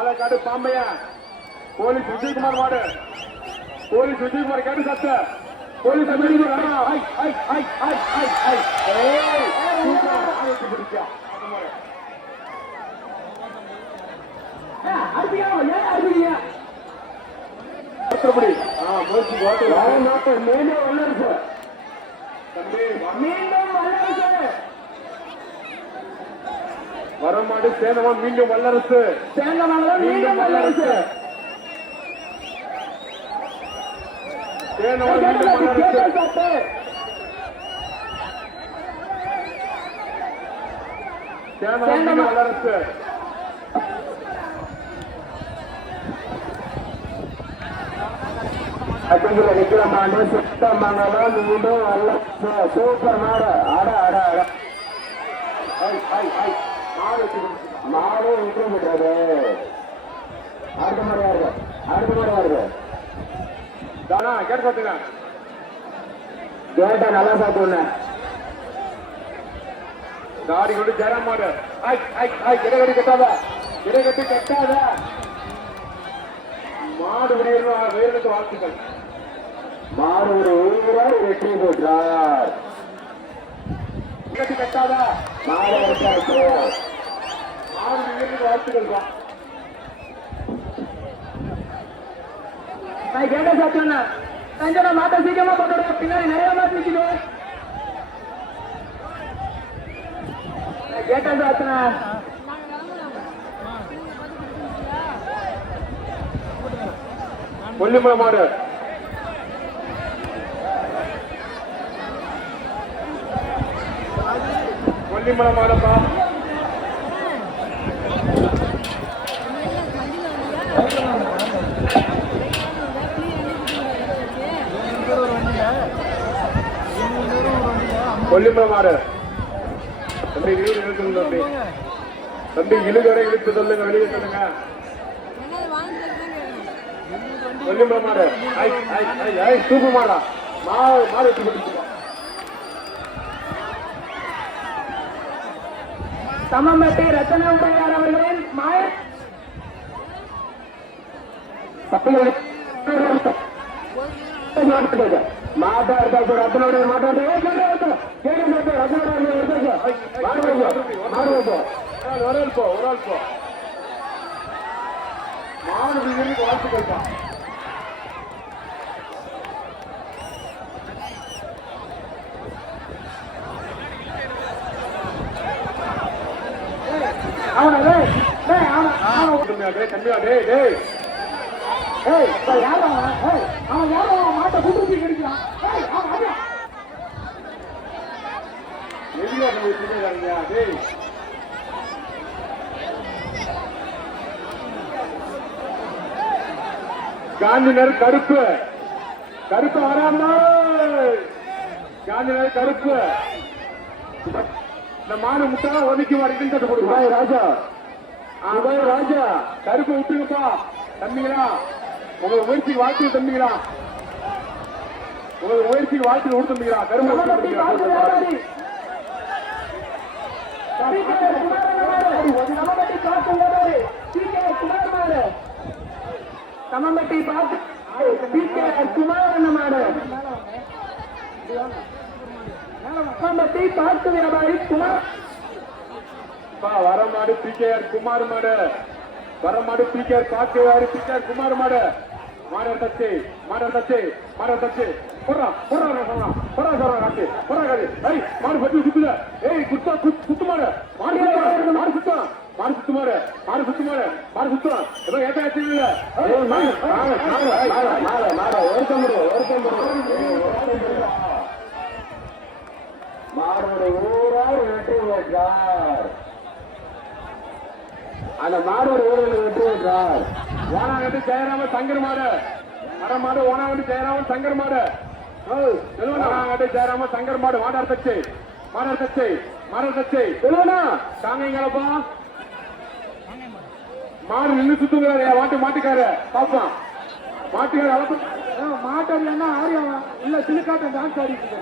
Palakkad பாம்பையா police Vijayakumar மாடு police Vijayakumar கேட்டு சத்த போலீஸ் வரமாடு சேந்தவன் மீண்டும் வல்லரசு மீண்டும் வல்லரசு சேந்தவன் மீண்டும் வல்லரசு சேந்தவன் மீண்டும் வல்லரசு அப்படிங்கிற நிக்கிற மாடு சுத்தமானதான் மீண்டும் வல்லரசு சூப்பர் மாடு அட அட அட மாடு விட்டு விடுறது அடுத்த மாதிரி வருது கேட்டு பார்த்துங்க கேட்டா நல்லா சாப்பிடுங்க தாடி கொண்டு ஜெரம் மாடு இடகடி கட்டாத இடகட்டி கட்டாத மாடு வேலுக்கு வாழ்த்துக்கள் மாடு ஒரு ஊரார் வெற்றி பெற்றார் கட்டாத மாடு வாழ்த்துக்கள் கேட்ட சாப்பிட்டேன் மாட்டை சீக்கிரமா போட்டு பின்னாடி நிறைய மாட்டு நிக்குது கேட்ட சாப்பிட்டேன் கொல்லிமலை மாடு கொல்லிமலை மாடுப்பா கொல்லிமலை மாடு தம்பி இழுத்து தம்பி தம்பி இழுகரை இழுத்து சொல்லுங்க வெளியே சொல்லுங்க கொல்லிமலை மாடு தூக்கு மாடா மாடு சமமட்டி ரத்தன உடையார் அவர்களின் மாய மாட்டாடு ரத்தனுடைய மாட்டாடு மாடு வாழ்த்துக்கள் மாட்டை கூட்டு கிடைக்கிறான் காந்தினர் கருப்பு கருப்பு வராம காந்தினர் கருப்பு இந்த மாடு முட்டா ஒதுக்கி வரைக்கும் கொடுப்பா ராஜா ராஜா கருப்பு விட்டுங்கப்பா தம்பிங்களா உங்க முயற்சிக்கு வாழ்த்து தம்பிங்களா உங்களுக்கு முயற்சிக்கு வாழ்த்து கொடுத்துங்களா கருப்பு சமம்பட்டி பார்த்து குமார் மாடு சமம்பட்டி பார்த்து வியாபாரி குமார் வரமாடு பிகேஆர் குமார் மாடு வரமாடு பிகேஆர் பாக்கையாரு பிகேஆர் குமார் மாடு மாட தச்சு போறா காட்டு மாடு பத்தி சுத்துத குத்து மாடு மாடு சுத்துவான் ஏதோ ஏற்ற மாடுடைய ஊரார் வெற்றி பெற்றார் அந்த மாடுடைய ஊரில் வெற்றி பெற்றார் ஓனாங்கட்டு ஜெயராம சங்கர் மாடு மாடு ஓனாங்கட்டு ஜெயராம சங்கர் மாடு ஓனாங்கட்டு ஜெயராம சங்கர் மாடு மாடார் தச்சை சொல்லுவா தாங்கப்பா மாடு நின்று சுத்துங்கிறாரு மாட்டுக்காரு பாப்பான் மாட்டுக்காரு அளப்பு மாட்டாரியானா ஆரியா இல்ல சிலுக்காட்டம் டான்ஸ் ஆடிட்டு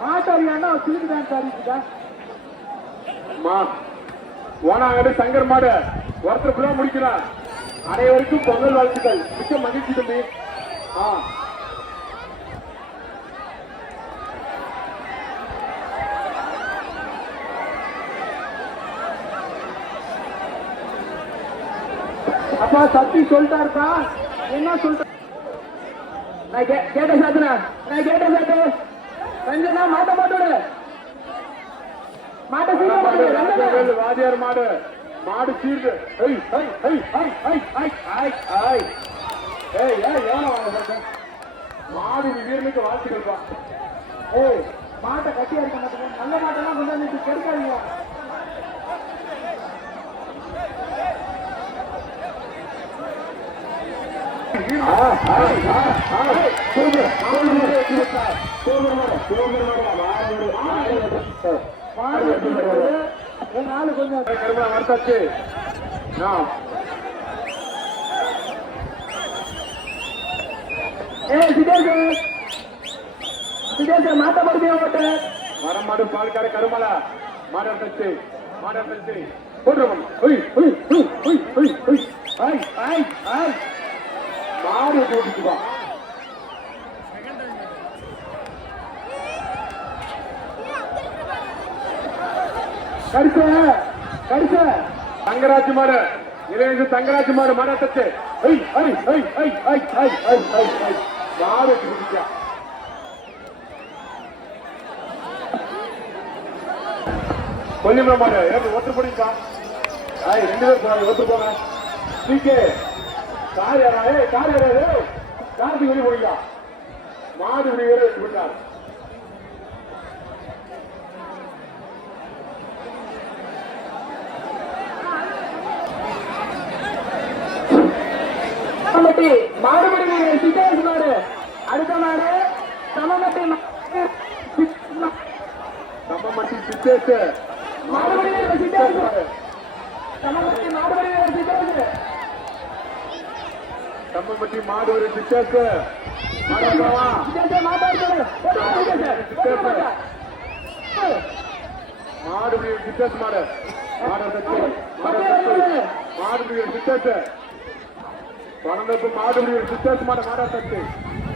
மாட்டாரியானா சிலுக்கு டான்ஸ் ஆடிட்டு ஓனாங்கடு சங்கர் மாடு ஒருத்தர் ஃபுல்லா முடிக்கிறார். அனைவருக்கும் பொங்கல் வாழ்த்துக்கள். மிக்க மகிழ்ச்சி தம்பி. அப்பா சத்தி சொல்லிட்டாருப்பா. என்ன சொல்லிட்டு நான் கேட்டேன் சாத்துனா, நான் கேட்டேன் சாத்து ரஞ்சனா மாட்ட மாட்டோடு மாட்ட சீக்கிரம் வாதியார் மாடு மாடு சீர்கு மாடு வீரனுக்கு வாழ்த்துக்கள்ப்பா. மாட்டை கட்டியா இருக்க மாட்டேங்க. நல்ல மாட்டெல்லாம் கொண்டு வந்து கெடுக்காதீங்க. நாலு கொஞ்சம் வருத்தாச்சு. மாட்ட மறுபடியும் ஓட்ட வர மாடு பால்கார கருமலா மாட தச்சு போடுறவன் மாடு போட்டுக்குவா. கடிச தங்கராஜ் மாடு இளைஞ தங்கராஜ் மாடு மாட தச்சு மாடு குடிச்சா. கொல்லிமலை மாடு ஒருத்தர் போடுங்கப்பா. 2 பேர் போறாங்க. ஒருத்தர் போங்க. டிகே கார் யாரா கார்த்தி வெளியே போடுங்க. மாடு வெளியே வச்சு விட்டார். மாடுபடி சித்தேஷ் மாடு. அடுத்த மாடு சமமட்டி சித்தேஷ் மாடுபடி சித்தேஷ் சமமட்டி மாடுபடி சித்தேஷ் தம்மம்பட்டி மாடு ஒரு சித்தேஷ் மாடு சித்தேஷ் மாடு மாடு சித்தேஷ் பணந்தப்பு மாடு சித்தேஷ் மாடு மாடா தச்சு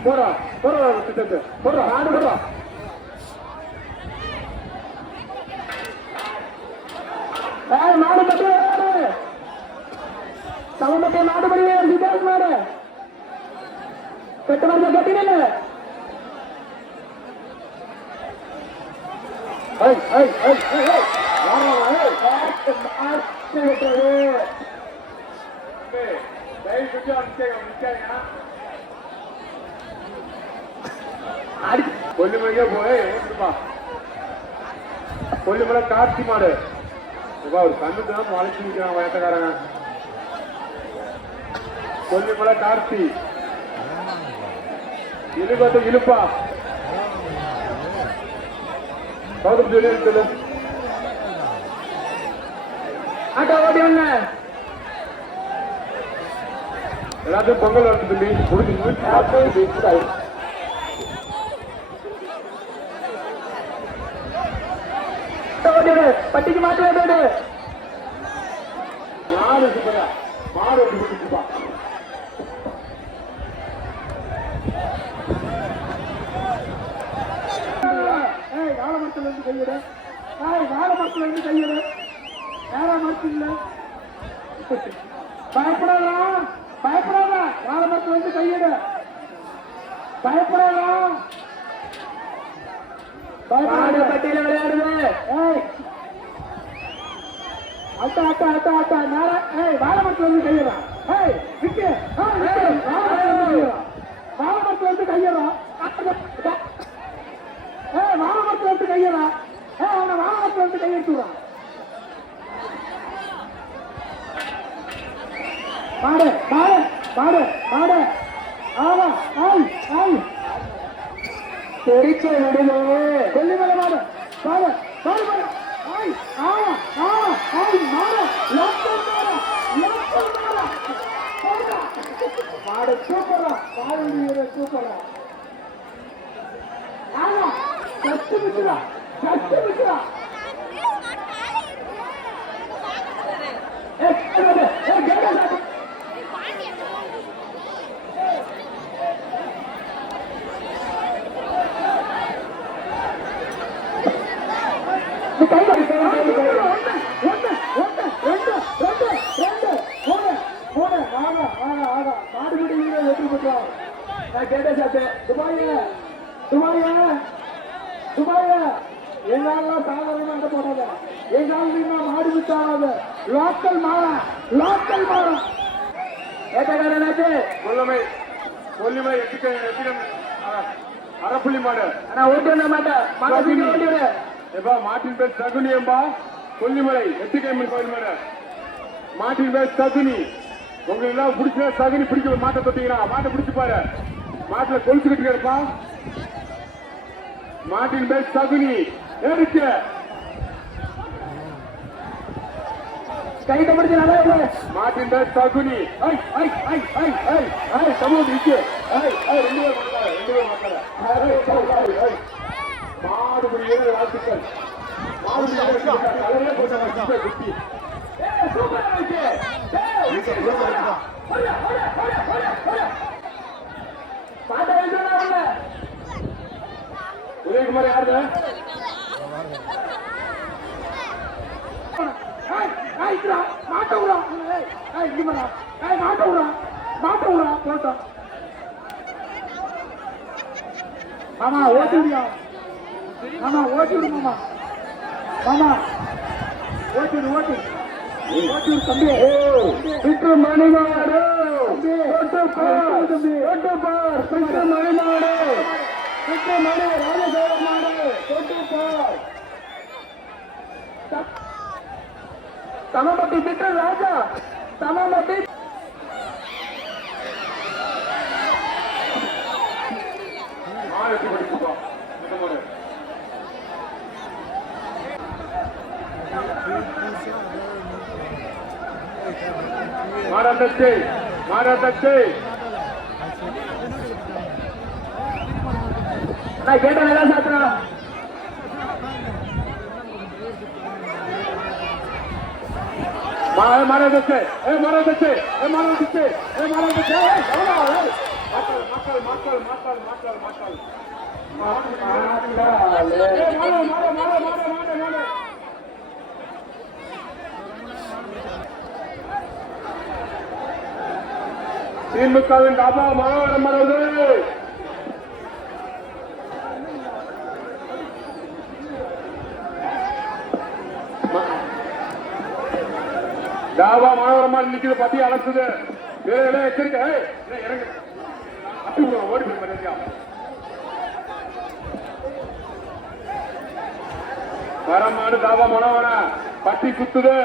போறா சித்தேஷ் போடுறா மாடு போடுறா. மாடு கட்டி சமமட்டி மாடுபடி சித்தேஷ் மாடு பெட்டு வந்து கட்டினு கொல்லிமலைக்கே போய் ஓட்டுப்பா. கொல்லிமலை கார்த்தி மாடு ஒரு கண்ணுக்கு தான் மலைச்சு நிற்கிறான் வயத்தக்காரங்க. கொல்லிமலை கார்த்தி இழுப்பா கௌதம் சொல்லி இருக்குது. ஆட்டோ ஓடி ஒண்ணு எல்லாத்தையும் பொங்கல் வந்து சொல்லி முடிச்சு பட்டிக்கு மாட்டு மாடு சுப்பா மாடு ஒன்று கொடுத்துப்பா. வாழமரத்துல இருந்து கையிடு வாழமரத்துல இருந்து கையிடு நேரா மரத்து இல்ல பயப்படாதா வாழமரத்துல இருந்து கையிடு பயப்படாதா பட்டியல விளையாடுது. அட்டா நேரா வாழமரத்துல இருந்து கையிடா வாழமரத்துல இருந்து கையிடா வாழமரத்துல இருந்து கையிடா அவனை வாழமரத்துல இருந்து கையெடுத்துறான். பாடு பாடு பாடு பாடு ஆமா தெரிச்ச விடுது கொல்லிமலை மாடு பாடு பாடு பாடு மாடு சூப்பரா பாடு சூப்பரா கஷ்டம் எங்காலாம் சாதாரணமா அங்க போடாத, எங்கால மாடு விட்டாத லோக்கல் மாறா, லோக்கல் மாறா. ஏட்டக்காரனாச்சு கொல்லுமை கொல்லுமை அரைப்புள்ளி மாடு. நான் ஓட்டு வந்த மாட்டேன், மாட்டை ஓட்டி விடு. எப்பா மாட்டின் பேர் சகுனி என்பா. கொல்லிமலை எட்டுக்கைமன் கோயில் மாடு. மாட்டின் பேர் சகுனி. உங்களுக்கு எல்லாம் பிடிச்ச சகுனி பிடிக்க மாட்டை தொட்டீங்கன்னா மாட்டை பிடிச்சு பாரு. மாட்டுல கொலுசுக்கிட்டு இருப்பா. மாட்டின் பேர் சகுனி. ஏறிக்க கைட்ட முடிச்சு நல்லா இல்லை. மாட்டின் பேர் சகுனி. சமூகம் இருக்கு. மாடுபடி ஏழு வாழ்த்துக்கள். மாடுபடி தலையே போட்ட குட்டி. உதயகுமார் யாரு? மாட்ட விடா, மாட்ட விடா, மாட்ட விடா போட்டோம். மாமா ஓட்டி விடியா, மாமா ஓட்டி விடு, மாமா மாமா ஓட்டி விடு, ஓட்டி ஓட்டி விடு தம்பி. சுற்று மணிமாடு தம்பி சுற்று மணிமாடு சுற்று மணி ராஜசேகர மாடு தொட்டுப்பார். சமமட்டி திட்டு ராஜா, சமமட்டி மாடு படிச்சுப்பா. மாறாட்டத்தை மாறாட்டத்தை நான் கேட்ட நல்லா சாத்துறா. மாறாட்டத்தை மாறாட்டத்தை மாறாட்டத்தை மாறாட்டத்தை மக்கள் மக்கள் மக்கள் மக்கள் மக்கள் மக்கள் திமுகவின் டாபா மனோகரம் வருவது. டாபா மனோகரமா நிக்குது. பத்தி அலசுது. எச்சரிக்கை. இறங்கு அப்படி ஓடி போய் மரியாதையா. வரமாடு டாபா மனோகர பட்டி குத்துது.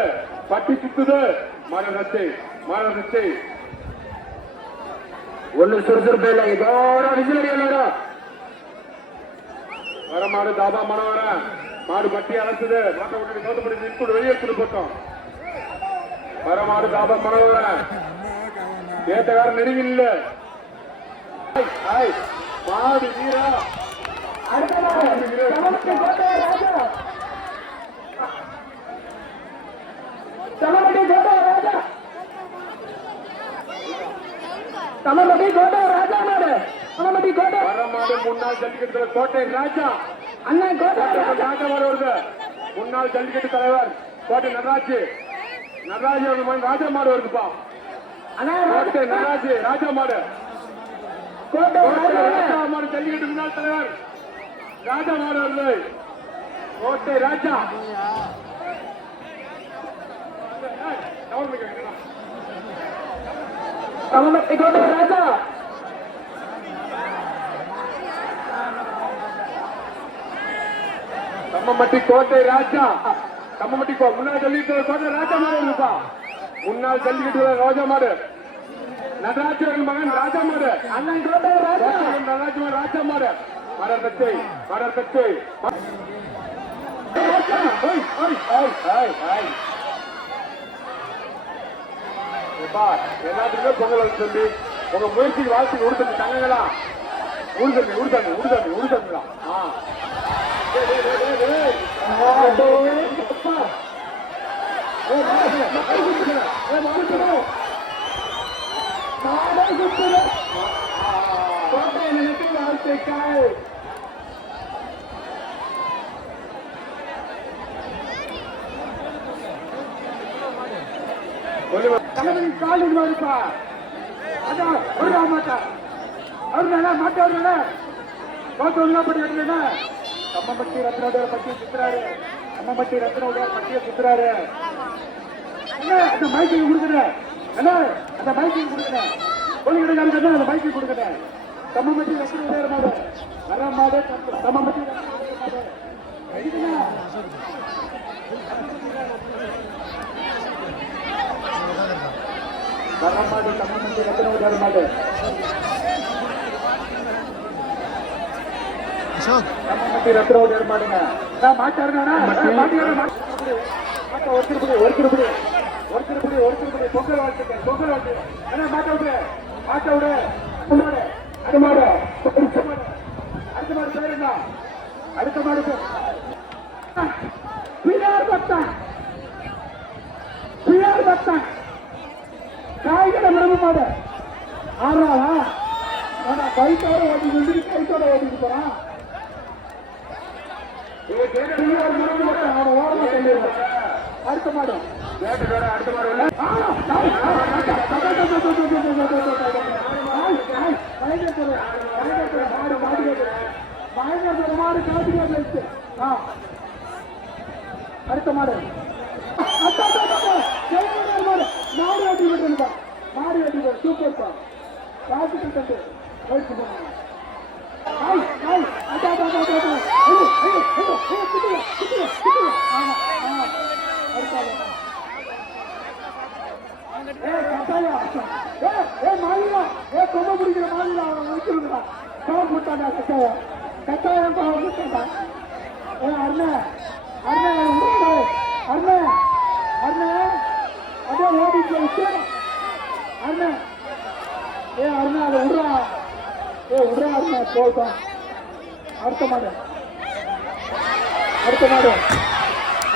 பட்டி குத்துது. மாநகரத்தை மாநகரத்தை ஒண்ணு சுறுசுறுப்பு இல்லை. இதோட விசிலடி வரமாடு தாபா மனோகர மாடு பட்டி அலசுது. மாட்டை விட்டு கவுத்தப்படி நிற்கூட வெளியேற்று போட்டோம். வரமாடு தாபா மனோகர ஏத்தகார நெருங்கி இல்ல. மாடு வீரா சமமட்டி கோட்டை ராஜா, சமமட்டி கோட்டை ராஜா மாடு, சமமட்டி கோட்டை வரமாடு முன்னாள் ஜல்லிக்கட்டு கோட்டை ராஜா. அண்ணன் கோட்டை ராஜா வருவது. முன்னாள் ஜல்லிக்கட்டு தலைவர் கோட்டை நடராஜ். நடராஜ் ராஜா மாடு வருதுப்பா. கோட்டை நடராஜ் ராஜா மாடு. கோட்டை ராஜா மாடு ஜல்லிக்கட்டு முன்னாள் தலைவர் ராஜா மாடு வருது. கோட்டை ராஜா சமமட்டி கோட்டை ராஜா, கம்மம்பட்டி கோட்டை ராஜா. கம்மம்பட்டி முன்னாள் ஜல்லிக்கட்டு கோட்டை ராஜா மாடு வருதுப்பா. முன்னாள் ஜல்லிக்கட்டு ராஜா மாடு. நடராஜன் மகன் ராஜா மாடு. அண்ணன் கோட்டை ராஜா, நடராஜ் ராஜா மாடு. மரத்தை மரத்தை எல்லாத்துக்குமே பொங்கல் சொல்லி உங்க முயற்சிக்கு வாழ்த்துக்கு உடுத்தண்ணி தங்கங்களா. உடுதண்ணி உடுதண்ணி உடுதண்ணி உடுதண்ணா. கோட்டை நிலத்தில் வாழ்த்துக்கள். தலைவரி காலில் மாறுப்பா. அதான் ஒரு மாட்டா அவருனா மாட்டா அவருனா கோட்டை படி எடுத்துனா கம்மம்பட்டி ரத்னோட பட்டியை சுத்துறாரு. கம்மம்பட்டி ரத்னோட பட்டியை சுத்துறாரு. என்ன அந்த மைக்கு கொடுக்குறேன். என்ன அந்த மைக்கு கொடுக்குறேன். ஒளி கிடைக்காது அந்த மைக்கு கொடுக்குறேன். கம்மம்பட்டி ரத்னோட மாடு வர மாடு கம்மம்பட்டி ரத்னோட வரமாடு கம்மம்பட்டி ரத்னோட மாடு கம்மம்பட்டி ரத்னோட மாடுங்க. மாட்டாருனா ஒருத்தருப்படி பொங்கல் வாழ்த்துக்கள். பொங்கல் வாழ்த்து என்ன மாட்ட விடு அடுத்த மாடு அடுத்த மாடு பேர் என்ன? அடுத்த மாடு பிள்ளையார் பக்தன் காய்கறி மிளகு மாடு ஆறாளா கைத்தோட ஓட்டிட்டு கைத்தோட ஓட்டிட்டு போறான். அடுத்த மாடு அடுத்த மாடு மாடு காட்டு. அடுத்த மாடு மாடு ஓட்டி விட்டு மாடு ஓட்டி சூப்பர் பா காத்துட்டு தந்து போயிட்டு போனாங்க. கொம்ப பிடிக்கிற மாநில முடிச்சிருந்தா கோவம் போட்டாண்டா கட்டாயம் கோவம் போட்டாண்டா. அண்ணே அண்ணே அண்ணே அண்ணே அதே ஓடிட்டு அண்ணே அண்ணா அதை விடுறா அண்ணா போட்டோம். அடுத்த மாடு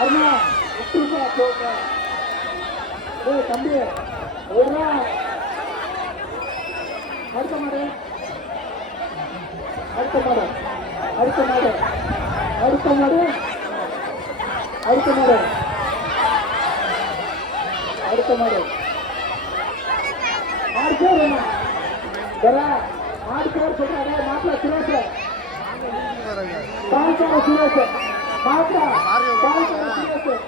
அண்ணா விட்டுருந்தா போட்டோம். தம்பி விடுறா. அடுத்த மாடு ஆறு பேர் சொல்றாரு. மாப்பிள்ள சுரேஷ் பால்கார சுரேஷ் மாடு